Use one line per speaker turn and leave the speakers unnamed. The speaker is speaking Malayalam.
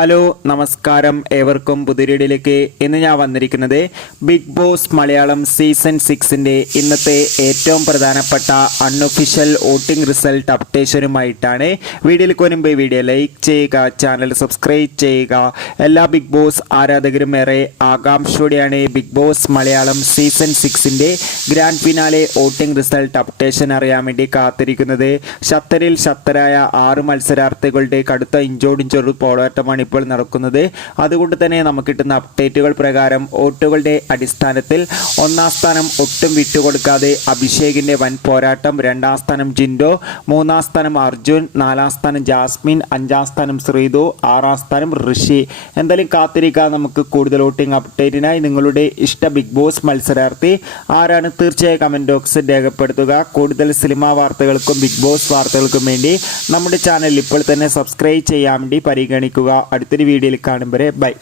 ഹലോ നമസ്കാരം. ഏവർക്കും പുതിരീടിലേക്ക് ഇന്ന് ഞാൻ വന്നിരിക്കുന്നത് ബിഗ് ബോസ് മലയാളം സീസൺ സിക്സിന്റെ ഇന്നത്തെ ഏറ്റവും പ്രധാനപ്പെട്ട അൺഒഫീഷ്യൽ വോട്ടിംഗ് റിസൾട്ട് അപ്ഡേഷനുമായിട്ടാണ്. വീഡിയോയിലേക്ക് വരുമ്പോൾ വീഡിയോ ലൈക്ക് ചെയ്യുക ചാനൽ സബ്സ്ക്രൈബ് ചെയ്യുക. എല്ലാ ബിഗ് ബോസ് ആരാധകരും ഏറെ ആകാംക്ഷയോടെയാണ് big boss Malayalam season സിക്സിന്റെ grand finale voting result updation അറിയാൻ വേണ്ടി കാത്തിരിക്കുന്നത്. ഷത്തറിൽ ഷത്തരായ ആറ് മത്സരാർത്ഥികളുടെ കടുത്ത ഇഞ്ചോടിഞ്ചോട് പോരാട്ടമാണ് ഇപ്പോൾ നടക്കുന്നത്. അതുകൊണ്ട് തന്നെ നമുക്ക് കിട്ടുന്ന അപ്ഡേറ്റുകൾ പ്രകാരം വോട്ടുകളുടെ അടിസ്ഥാനത്തിൽ ഒന്നാം സ്ഥാനം ഒട്ടും വിട്ടുകൊടുക്കാതെ അഭിഷേകിന്റെ വൻ പോരാട്ടം. രണ്ടാം സ്ഥാനം ജിൻഡോ മൂന്നാം സ്ഥാനം അർജുൻ നാലാം സ്ഥാനം ജാസ്മിൻ അഞ്ചാം സ്ഥാനം ശ്രീതു ആറാം സ്ഥാനം ഋഷി. എന്തായാലും കാത്തിരിക്കാം നമുക്ക് കൂടുതൽ വോട്ടിംഗ് അപ്ഡേറ്റിനായി നിങ്ങളുടെ ഇഷ്ട ബിഗ് ബോസ് മത്സരാർത്ഥി ആരാണ്? തീർച്ചയായും കമന്റ് ബോക്സിൽ രേഖപ്പെടുത്തുക. കൂടുതൽ സിനിമാ വാർത്തകൾക്കും ബിഗ് ബോസ് വാർത്തകൾക്കും വേണ്ടി നമ്മുടെ ചാനൽ ഇപ്പോൾ തന്നെ സബ്സ്ക്രൈബ് ചെയ്യാൻ വേണ്ടി പരിഗണിക്കുക. അടുത്തൊരു വീഡിയോയിൽ കാണും വരെ ബൈ.